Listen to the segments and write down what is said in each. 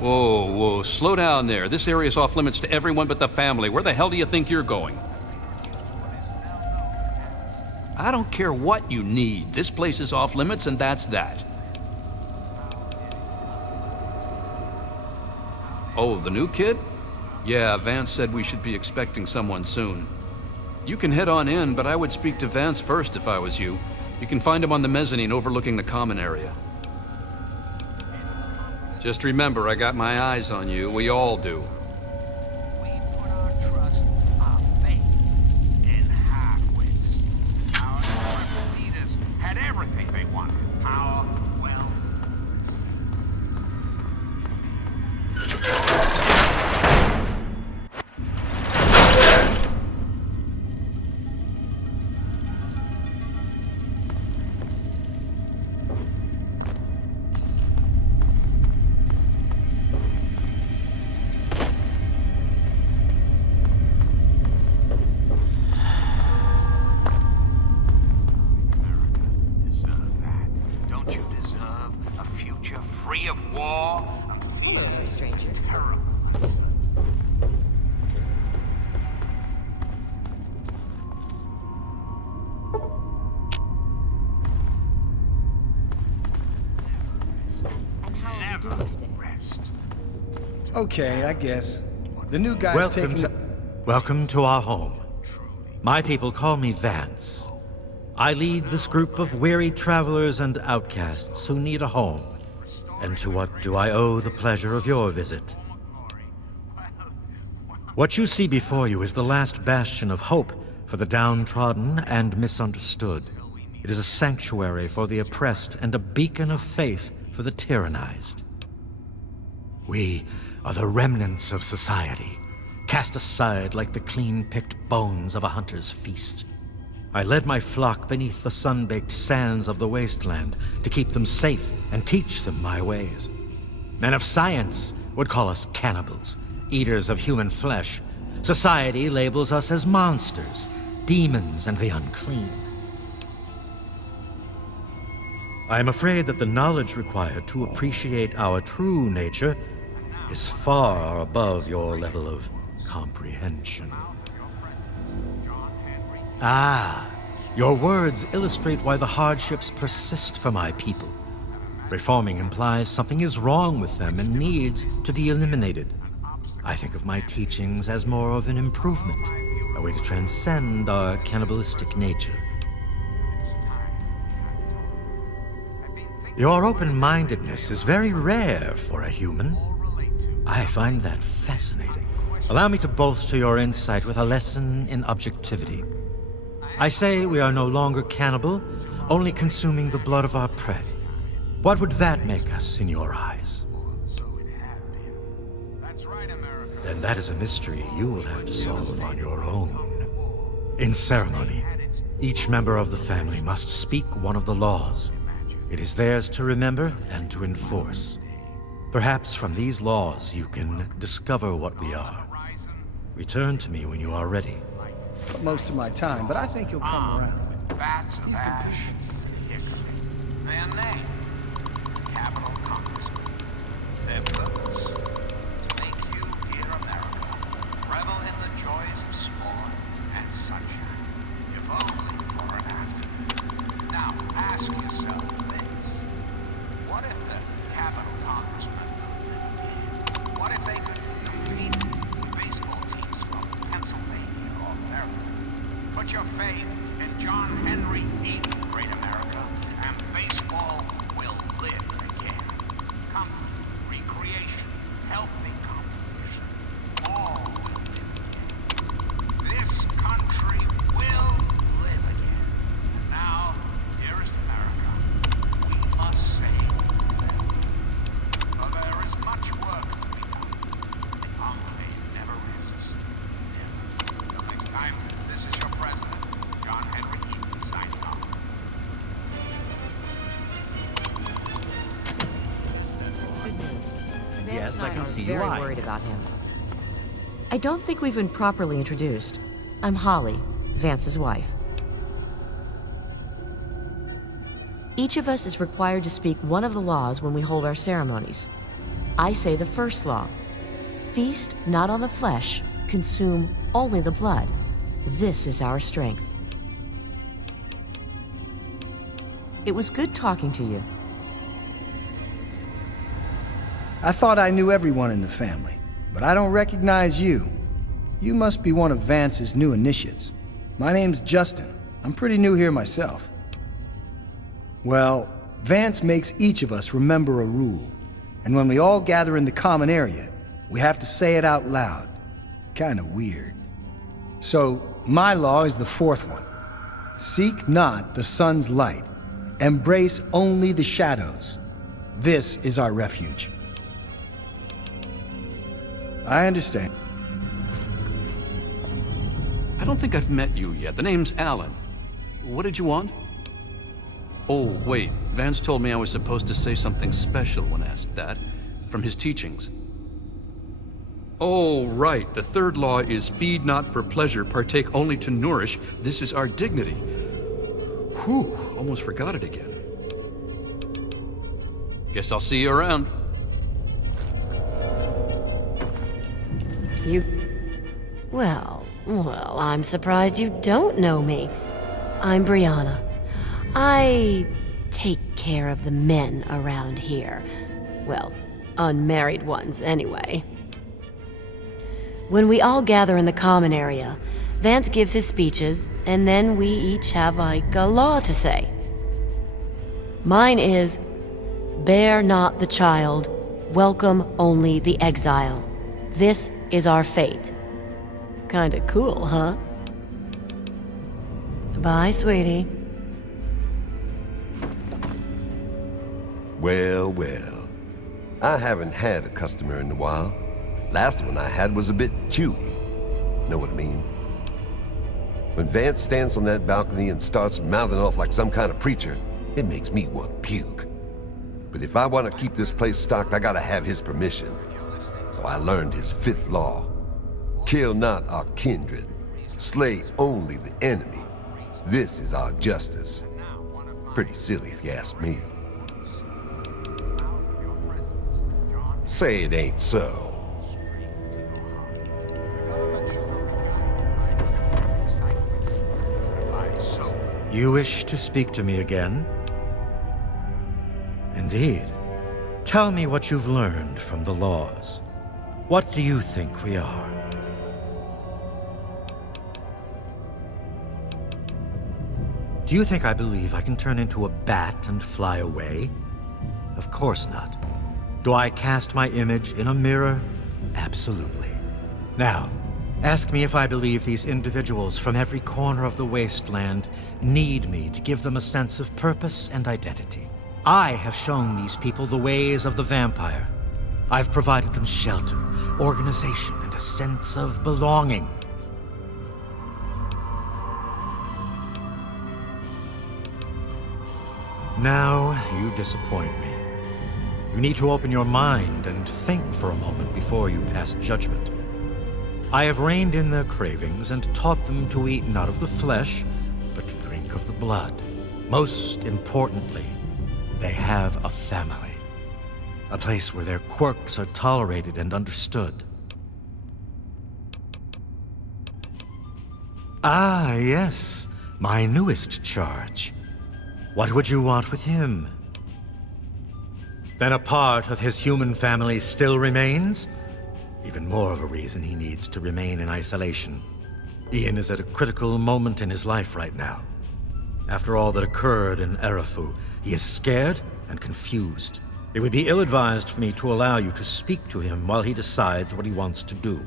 Whoa, whoa, slow down there. This area's off limits to everyone but the family. Where the hell do you think you're going? I don't care what you need. This place is off limits, and that's that. Oh, the new kid? Yeah, Vance said we should be expecting someone soon. You can head on in, but I would speak to Vance first if I was you. You can find him on the mezzanine overlooking the common area. Just remember, I got my eyes on you. We all do. We put our trust, our faith in hard-wits. Our historical leaders had everything they wanted. Power, wealth. Free of war. Hello there, stranger. Terrible. And how are you doing today? Rest. Okay, I guess. The new guy's taking the... Welcome to our home. My people call me Vance. I lead this group of weary travelers and outcasts who need a home. And to what do I owe the pleasure of your visit? What you see before you is the last bastion of hope for the downtrodden and misunderstood. It is a sanctuary for the oppressed and a beacon of faith for the tyrannized. We are the remnants of society, cast aside like the clean-picked bones of a hunter's feast. I led my flock beneath the sun-baked sands of the wasteland to keep them safe and teach them my ways. Men of science would call us cannibals, eaters of human flesh. Society labels us as monsters, demons, and the unclean. I am afraid that the knowledge required to appreciate our true nature is far above your level of comprehension. Ah, your words illustrate why the hardships persist for my people. Reforming implies something is wrong with them and needs to be eliminated. I think of my teachings as more of an improvement, a way to transcend our cannibalistic nature. Your open-mindedness is very rare for a human. I find that fascinating. Allow me to bolster your insight with a lesson in objectivity. I say we are no longer cannibal, only consuming the blood of our prey. What would that make us in your eyes? Then that is a mystery you will have to solve on your own. In ceremony, each member of the family must speak one of the laws. It is theirs to remember and to enforce. Perhaps from these laws you can discover what we are. Return to me when you are ready. Most of my time, but I think he'll come around. Bats of ash. Their name. Capital Congressman. Their purpose. To make you, dear America, revel in the joys of sport and sunshine. You're both before and after. Now, ask yourself this. What if the Capital Congressman, what if they could compete with baseball teams from Pennsylvania or Maryland? Put your faith in John Henry in Great America, and baseball will live again. Comfort, recreation, healthy competition, all will live. This country will live again. And now, dearest America, we must save them. For there is much work to be done. The enclave never rests. Until next time, this is your president, John Henry Eaton, signing off. It's good news. Yes, Vance I and can are see very why. worried about him. I don't think we've been properly introduced. I'm Holly, Vance's wife. Each of us is required to speak one of the laws when we hold our ceremonies. I say the first law. Feast not on the flesh, consume only the blood. This is our strength. It was good talking to you. I thought I knew everyone in the family, but I don't recognize you. You must be one of Vance's new initiates. My name's Justin. I'm pretty new here myself. Well, Vance makes each of us remember a rule. And when we all gather in the common area, we have to say it out loud. Kinda weird. So, my law is the fourth one. Seek not the sun's light. Embrace only the shadows. This is our refuge. I understand. I don't think I've met you yet. The name's Alan. What did you want? Oh, wait. Vance told me I was supposed to say something special when asked that, from his teachings. Oh, right. The third law is feed not for pleasure, partake only to nourish. This is our dignity. Whew, almost forgot it again. Guess I'll see you around. Well, I'm surprised you don't know me. I'm Brianna. I take care of the men around here. Well, unmarried ones, anyway. When we all gather in the common area, Vance gives his speeches, and then we each have, like, a law to say. Mine is, bear not the child, welcome only the exile. This is our fate. Kinda cool, huh? Bye, sweetie. Well, well. I haven't had a customer in a while. Last one I had was a bit chewy. Know what I mean? When Vance stands on that balcony and starts mouthing off like some kind of preacher, it makes me want to puke. But if I want to keep this place stocked, I gotta have his permission. So I learned his fifth law. Kill not our kindred. Slay only the enemy. This is our justice. Pretty silly if you ask me. Say it ain't so. You wish to speak to me again? Indeed. Tell me what you've learned from the laws. What do you think we are? Do you think I believe I can turn into a bat and fly away? Of course not. Do I cast my image in a mirror? Absolutely. Now, ask me if I believe these individuals from every corner of the wasteland need me to give them a sense of purpose and identity. I have shown these people the ways of the vampire. I've provided them shelter, organization, and a sense of belonging. Now, you disappoint me. You need to open your mind and think for a moment before you pass judgment. I have reined in their cravings and taught them to eat not of the flesh, but to drink of the blood. Most importantly, they have a family. A place where their quirks are tolerated and understood. Ah, yes, my newest charge. What would you want with him? Then a part of his human family still remains? Even more of a reason he needs to remain in isolation. Ian is at a critical moment in his life right now. After all that occurred in Erafu, he is scared and confused. It would be ill-advised for me to allow you to speak to him while he decides what he wants to do.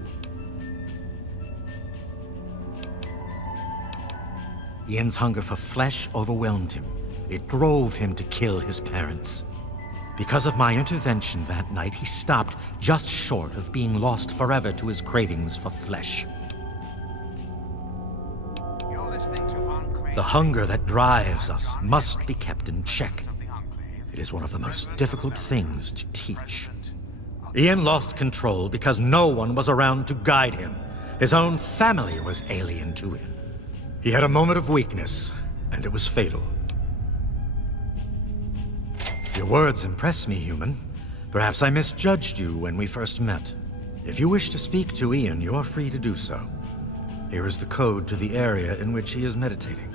Ian's hunger for flesh overwhelmed him. It drove him to kill his parents. Because of my intervention that night, he stopped just short of being lost forever to his cravings for flesh. You're listening to Enclave. The hunger that drives us must be kept in check. It is one of the most difficult things to teach. Ian lost control because no one was around to guide him. His own family was alien to him. He had a moment of weakness, and it was fatal. Your words impress me, human, Perhaps I misjudged you when we first met. If you wish to speak to Ian, you are free to do so. Here is the code to the area in which he is meditating.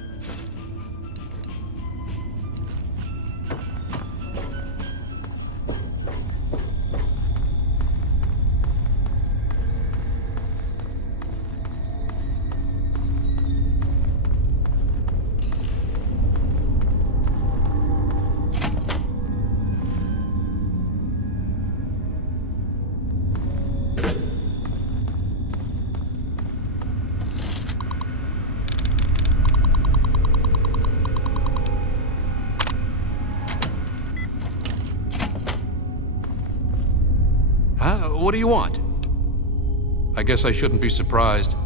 What do you want? I guess I shouldn't be surprised.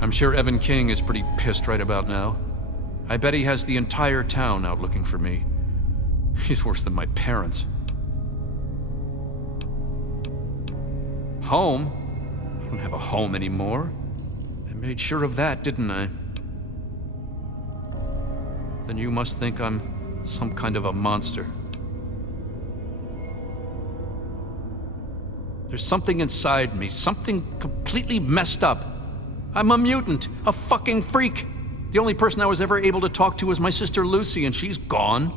I'm sure Evan King is pretty pissed right about now. I bet he has the entire town out looking for me. He's worse than my parents. Home? I don't have a home anymore. I made sure of that, didn't I? Then you must think I'm some kind of a monster. There's something inside me, something completely messed up. I'm a mutant, a fucking freak. The only person I was ever able to talk to was my sister Lucy, and she's gone.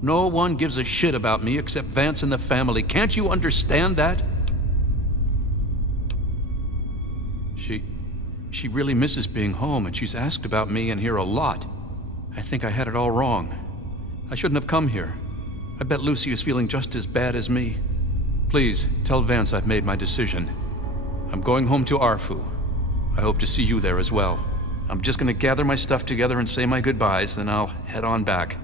No one gives a shit about me except Vance and the family. Can't you understand that? She really misses being home, and she's asked about me in here a lot. I think I had it all wrong. I shouldn't have come here. I bet Lucy is feeling just as bad as me. Please, tell Vance I've made my decision. I'm going home to Arfu. I hope to see you there as well. I'm just gonna gather my stuff together and say my goodbyes, then I'll head on back.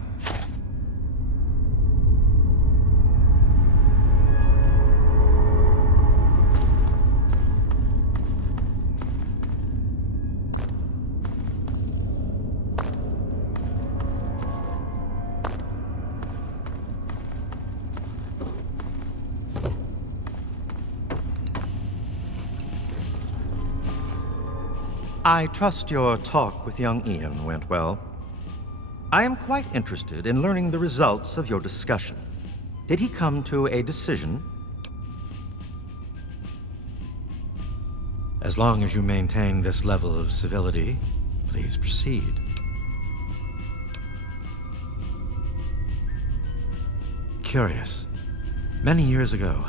I trust your talk with young Ian went well. I am quite interested in learning the results of your discussion. Did he come to a decision? As long as you maintain this level of civility, please proceed. Curious. Many years ago,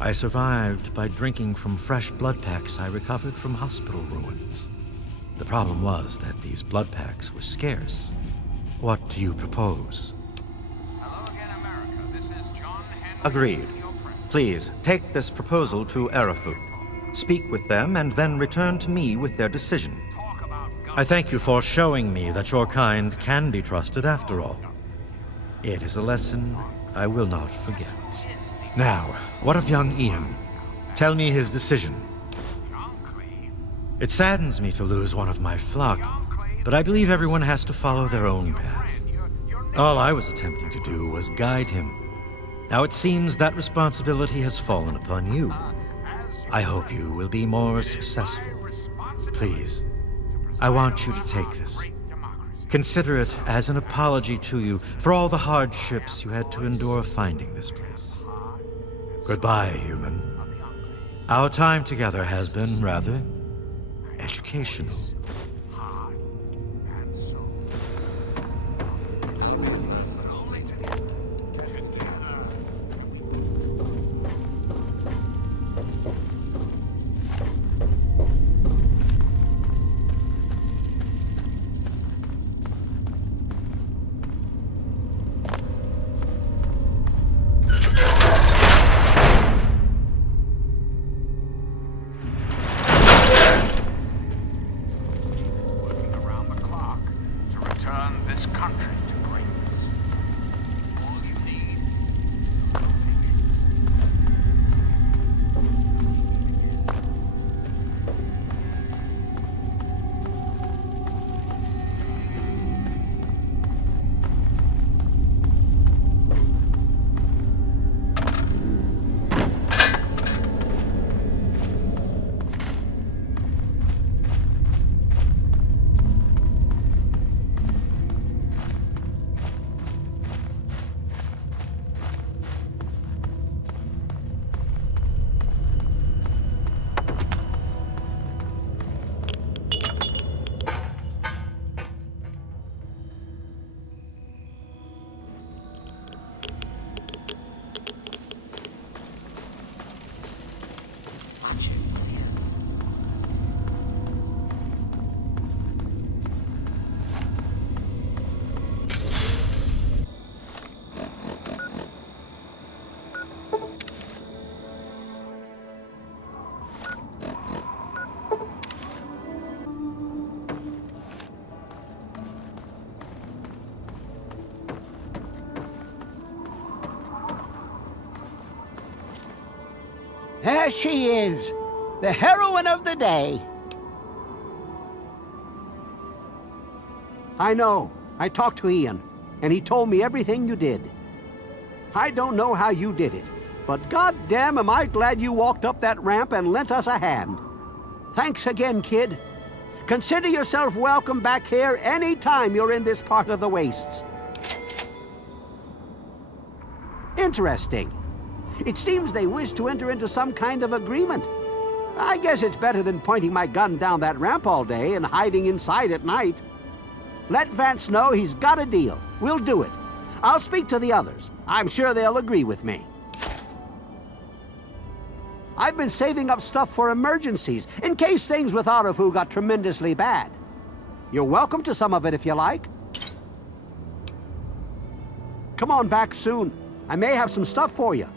I survived by drinking from fresh blood packs I recovered from hospital ruins. The problem was that these blood packs were scarce. What do you propose? Hello again, America. This is John Henry. Agreed. Please, take this proposal to Arafu. Speak with them and then return to me with their decision. I thank you for showing me that your kind can be trusted after all. It is a lesson I will not forget. Now, what of young Ian? Tell me his decision. It saddens me to lose one of my flock, but I believe everyone has to follow their own path. All I was attempting to do was guide him. Now it seems that responsibility has fallen upon you. I hope you will be more successful. Please, I want you to take this. Consider it as an apology to you for all the hardships you had to endure finding this place. Goodbye, human. Our time together has been rather educational. There she is, the heroine of the day. I know. I talked to Ian, and he told me everything you did. I don't know how you did it, but goddamn am I glad you walked up that ramp and lent us a hand. Thanks again, kid. Consider yourself welcome back here any time you're in this part of the wastes. Interesting. It seems they wish to enter into some kind of agreement. I guess it's better than pointing my gun down that ramp all day and hiding inside at night. Let Vance know he's got a deal. We'll do it. I'll speak to the others. I'm sure they'll agree with me. I've been saving up stuff for emergencies, in case things with Arafu got tremendously bad. You're welcome to some of it if you like. Come on back soon. I may have some stuff for you.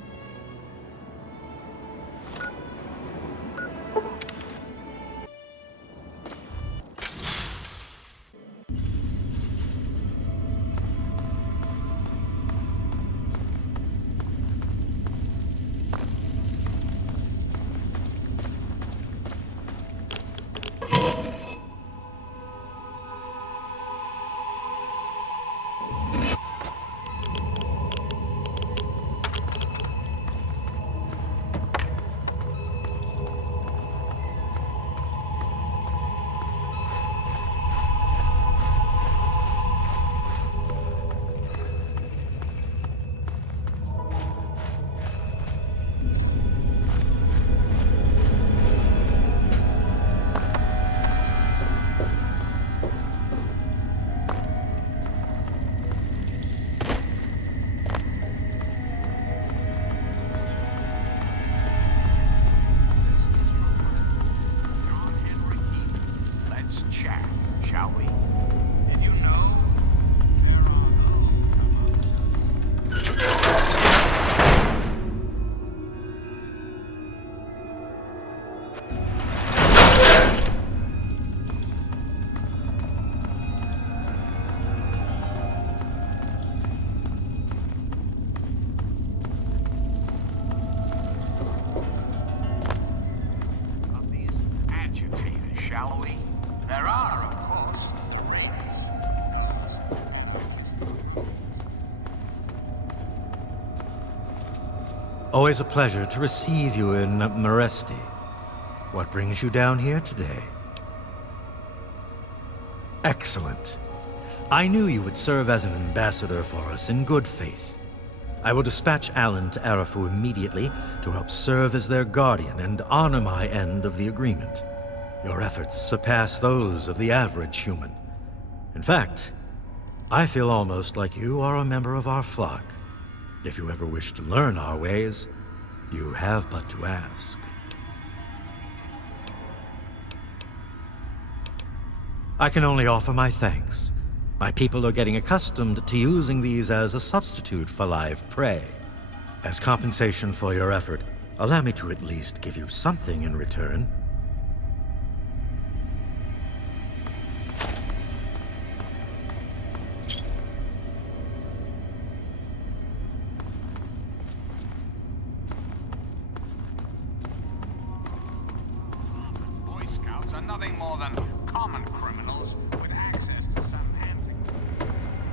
Always a pleasure to receive you in Meresti. What brings you down here today? Excellent. I knew you would serve as an ambassador for us in good faith. I will dispatch Alan to Arafu immediately to help serve as their guardian and honor my end of the agreement. Your efforts surpass those of the average human. In fact, I feel almost like you are a member of our flock. If you ever wish to learn our ways, you have but to ask. I can only offer my thanks. My people are getting accustomed to using these as a substitute for live prey. As compensation for your effort, allow me to at least give you something in return. Boy Scouts are nothing more than